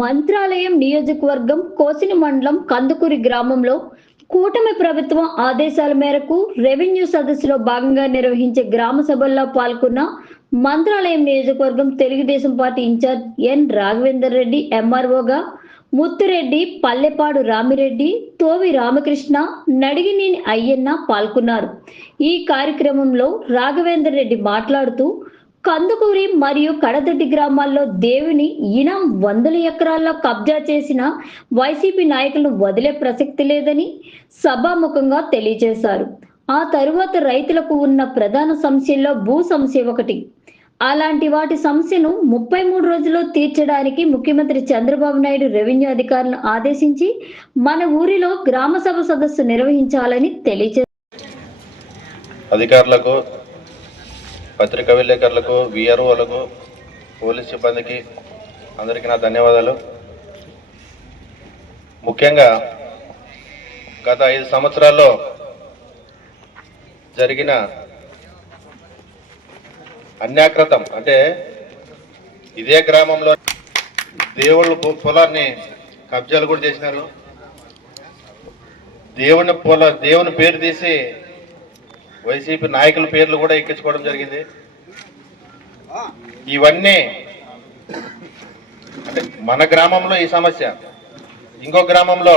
మంత్రాలయం నియోజకవర్గం కోసిని మండలం కందుకూరి గ్రామంలో కూటమి ప్రభుత్వం ఆదేశాల మేరకు రెవెన్యూ సదస్సులో భాగంగా నిర్వహించే గ్రామ సభల్లో పాల్గొన్న మంత్రాలయం నియోజకవర్గం Telugudesam party incharge N Raghavender Reddy ఎంఆర్ఓగా Muthureddy Pallepadu Ramireddy తోవి రామకృష్ణ నడిగినేని అయ్యన్న పాల్గొన్నారు. ఈ కార్యక్రమంలో రాఘవేందర్ రెడ్డి మాట్లాడుతూ కందుకూరి మరియు కడదొడ్డి గ్రామాల్లో దేవుని ఇనం వందల ఎకరాల్లో కబ్జా చేసిన వైసీపీ నాయకులను వదిలే ప్రసక్తి లేదని సభాముఖంగా తెలియజేశారు. ఆ తరువాత రైతులకు ఉన్న ప్రధాన సమస్యల్లో భూ సమస్య ఒకటి. అలాంటి వాటి సమస్యను ముప్పై మూడు రోజుల్లో తీర్చడానికి ముఖ్యమంత్రి చంద్రబాబు నాయుడు రెవెన్యూ అధికారులను ఆదేశించి మన ఊరిలో గ్రామ సభ సదస్సు నిర్వహించాలని తెలియజేశారు. అధికారులకు పత్రికా విలేకరులకు విఆర్ఓలకు పోలీస్ సిబ్బందికి అందరికీ నా ధన్యవాదాలు. ముఖ్యంగా గత ఐదు సంవత్సరాల్లో జరిగిన అన్యాకృతం అంటే ఇదే గ్రామంలో దేవుళ్ళ పొలాన్ని కబ్జాలు కూడా చేసినారు. దేవుని పొల దేవుని పేరు తీసి వైసీపీ నాయకుల పేర్లు కూడా ఎక్కించుకోవడం జరిగింది. ఇవన్నీ అంటే మన గ్రామంలో ఈ సమస్య. ఇంకో గ్రామంలో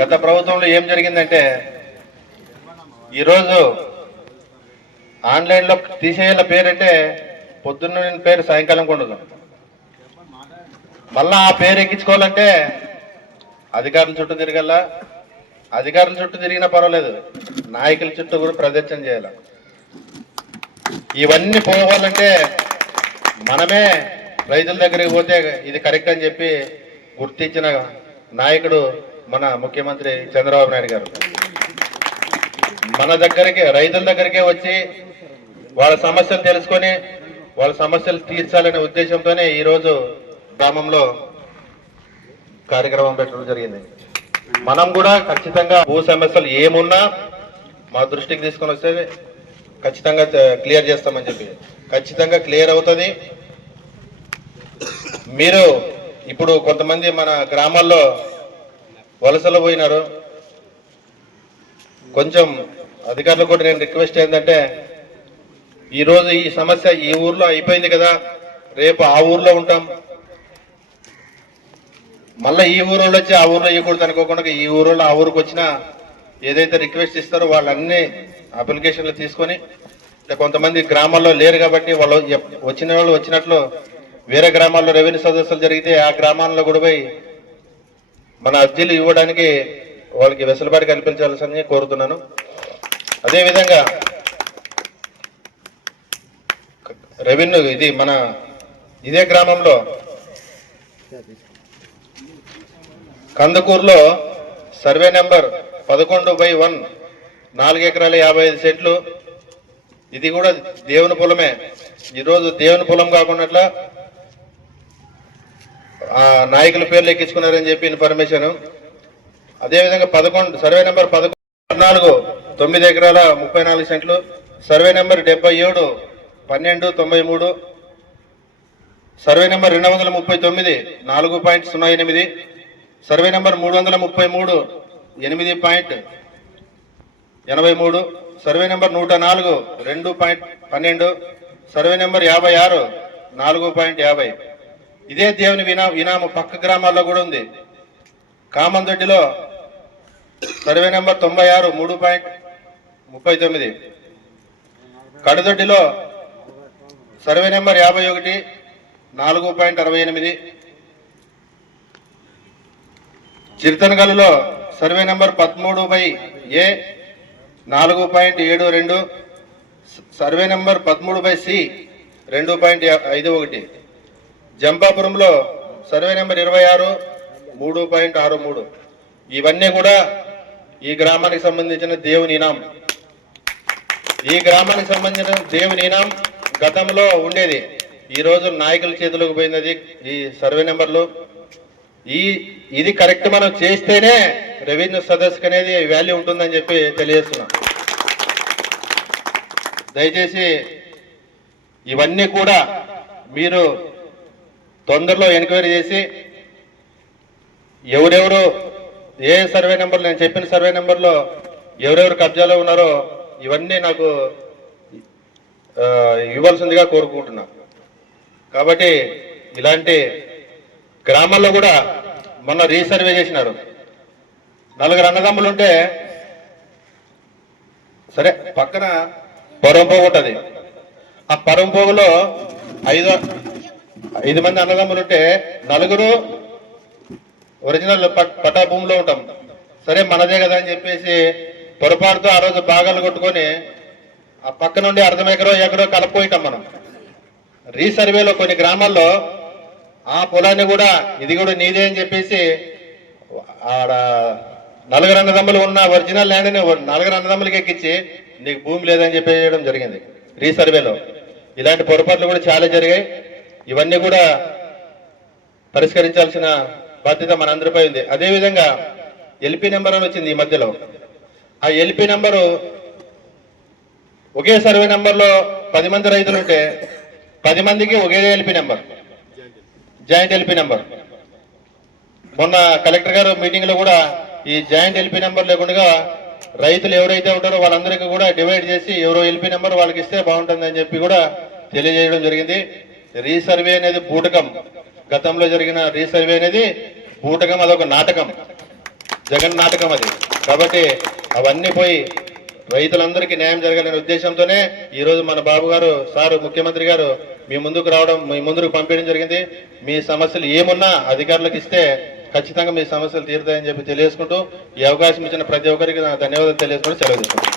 గత ప్రభుత్వంలో ఏం జరిగిందంటే ఈరోజు ఆన్లైన్లో తీసేయాల పేరంటే పొద్దున్న పేరు సాయంకాలం ఉండదు మళ్ళా ఆ పేరు ఎక్కించుకోవాలంటే అధికారుల చుట్టూ తిరగల అధికారుల చుట్టూ తిరిగినా పర్వాలేదు. నాయకుల చుట్టూ కూడా ప్రదర్శన చేయాలి. ఇవన్నీ పోవాలంటే మనమే రైతుల దగ్గరికి పోతే ఇది కరెక్ట్ అని చెప్పి గుర్తించిన నాయకుడు మన ముఖ్యమంత్రి చంద్రబాబు నాయుడు గారు. మన దగ్గరికి రైతుల దగ్గరికే వచ్చి వాళ్ళ సమస్యలు తెలుసుకొని వాళ్ళ సమస్యలు తీర్చాలనే ఉద్దేశంతోనే ఈరోజు గ్రామంలో కార్యక్రమం పెట్టడం జరిగింది. మనం కూడా ఖచ్చితంగా భూ సమస్యలు ఏమున్నా మా దృష్టికి తీసుకొని వస్తే ఖచ్చితంగా క్లియర్ చేస్తామని చెప్పి. ఖచ్చితంగా క్లియర్ అవుతుంది. మీరు ఇప్పుడు కొంతమంది మన గ్రామాల్లో వలసలు పోయినారు. కొంచెం అధికారులు కూడా నేను రిక్వెస్ట్ ఏంటంటే ఈరోజు ఈ సమస్య ఈ ఊర్లో అయిపోయింది కదా రేపు ఆ ఊర్లో ఉంటాం. మళ్ళీ ఈ ఊరోళ్ళు వచ్చి ఆ ఊర్లో ఇవ్వకూడదు అనుకోకుండా ఈ ఊరోళ్ళు ఆ ఊరికి వచ్చిన ఏదైతే రిక్వెస్ట్ ఇస్తారో వాళ్ళన్నీ అప్లికేషన్లు తీసుకొని కొంతమంది గ్రామాల్లో లేరు కాబట్టి వాళ్ళు వచ్చిన వాళ్ళు వచ్చినట్లు వేరే గ్రామాల్లో రెవెన్యూ సదస్సులు జరిగితే ఆ గ్రామాల్లో కూడా పోయి మన అర్జీలు ఇవ్వడానికి వాళ్ళకి వెసులుబాటు కల్పించాల్సింది కోరుతున్నాను. అదేవిధంగా రెవెన్యూ ఇది మన ఇదే గ్రామంలో కందకూరులో సర్వే నెంబర్ పదకొండు బై వన్ నాలుగు ఎకరాల యాభై ఐదు సెంట్లు. ఇది కూడా దేవుని పొలమే. ఈరోజు దేవుని పొలం కాకుండా ఆ నాయకుల పేర్లు ఎక్కించుకున్నారని చెప్పి ఇన్ఫర్మేషన్. అదేవిధంగా పదకొండు సర్వే నెంబర్ పదకొండు పద్నాలుగు తొమ్మిది ఎకరాల ముప్పై నాలుగు సెంట్లు. సర్వే నెంబర్ డెబ్బై ఏడు పన్నెండు తొంభై మూడు సర్వే నెంబర్ రెండు వందల ముప్పై తొమ్మిది నాలుగు పాయింట్ సున్నా ఎనిమిది. సర్వే నెంబర్ మూడు వందల ముప్పై మూడు ఎనిమిది పాయింట్ ఎనభై మూడు. సర్వే నెంబర్ నూట నాలుగు రెండు పాయింట్ పన్నెండు. సర్వే నెంబర్ యాభై ఆరు నాలుగు పాయింట్ యాభై. ఇదే దేవుని వినా వినాము పక్క గ్రామాల్లో కూడా ఉంది. కామందొడ్డిలో సర్వే నెంబర్ తొంభై ఆరు మూడు పాయింట్ ముప్పై తొమ్మిది. కడదొడ్డిలో సర్వే నెంబర్ యాభై ఒకటి నాలుగు పాయింట్ అరవై ఎనిమిది. చిరుతనగల్లో సర్వే నెంబర్ పదమూడు బై ఏ నాలుగు పాయింట్ ఏడు రెండు. సర్వే నెంబర్ పదమూడు బై సి రెండు పాయింట్ ఐదు ఒకటి. జంపాపురంలో సర్వే నెంబర్ ఇరవై ఆరు మూడు పాయింట్ ఆరు మూడు. ఇవన్నీ కూడా ఈ గ్రామానికి సంబంధించిన దేవుని ఇనాం ఈ గ్రామానికి సంబంధించిన దేవుని ఇనాం గతంలో ఉండేది. ఈ రోజు నాయకుల చేతులకు పోయినది ఈ సర్వే నెంబర్లు. ఈ ఇది కరెక్ట్ మనం చేస్తేనే రెవెన్యూ సదస్సుకు అనేది వాల్యూ ఉంటుందని చెప్పి తెలియజేస్తున్నాం. దయచేసి ఇవన్నీ కూడా మీరు తొందరలో ఎంక్వైరీ చేసి ఎవరెవరు ఏ సర్వే నెంబర్ నేను చెప్పిన సర్వే నెంబర్లో ఎవరెవరు కబ్జాలో ఉన్నారో ఇవన్నీ నాకు ఇవ్వాల్సిందిగా కోరుకుంటున్నా. కాబట్టి ఇలాంటి గ్రామాల్లో కూడా మొన్న రీసర్వే చేసినారు. నలుగురు అన్నదమ్ములు ఉంటే సరే పక్కన పొరంపోగు ఉంటుంది. ఆ పొరంపోగులో ఐదు ఐదు మంది అన్నదమ్ములు ఉంటే నలుగురు ఒరిజినల్ పట్- భూమిలో ఉంటాం. సరే మనదే కదా అని చెప్పేసి పొరపాటుతో ఆ రోజు భాగాలు కొట్టుకొని ఆ పక్క నుండి అర్ధం ఎకరో ఎకరో కలపోయిటాం మనం. రీసర్వేలో కొన్ని గ్రామాల్లో ఆ పొలాన్ని కూడా ఇది కూడా నీదే అని చెప్పేసి ఆడ నలుగురు అన్నదమ్ములు ఉన్న ఒరిజినల్ ల్యాండ్ని నలుగురు అన్నదమ్ములకి ఎక్కించి నీకు భూమి లేదని చెప్పేయడం జరిగింది రీసర్వేలో. ఇలాంటి పొరపాట్లు కూడా చాలా జరిగాయి. ఇవన్నీ కూడా పరిష్కరించాల్సిన బాధ్యత మనందరిపై ఉంది. అదేవిధంగా ఎల్పి నెంబర్ అని వచ్చింది ఈ మధ్యలో. ఆ ఎల్పి నెంబరు ఒకే సర్వే నెంబర్లో పది మంది రైతులు ఉంటే పది మందికి ఒకే LP number joint LP number మొన్న కలెక్టర్ గారు మీటింగ్లో కూడా ఈ జాయింట్ ఎల్పి నెంబర్ లేకుండా రైతులు ఎవరైతే ఉంటారో వాళ్ళందరికీ కూడా డివైడ్ చేసి ఎవరో ఎల్పి నెంబర్ వాళ్ళకి ఇస్తే బాగుంటుంది అని చెప్పి కూడా తెలియజేయడం జరిగింది. రీసర్వే అనేది బూటకం. గతంలో జరిగిన రీసర్వే అనేది బూటకం అదొక నాటకం. జగన్ నాటకం అది. కాబట్టి అవన్నీ పోయి రైతులందరికీ న్యాయం జరగాలనే ఉద్దేశంతోనే ఈ రోజు మన బాబు గారు సారు ముఖ్యమంత్రి గారు మీ ముందుకు రావడం మీ ముందుకు పంపించడం జరిగింది. మీ సమస్యలు ఏమున్నా అధికారులకు ఇస్తే ఖచ్చితంగా మీ సమస్యలు తీరుతాయని చెప్పి తెలియజేసుకుంటూ ఈ అవకాశం ఇచ్చిన ప్రతి ఒక్కరికి ధన్యవాదాలు తెలియజేసుకుంటూ సెలవు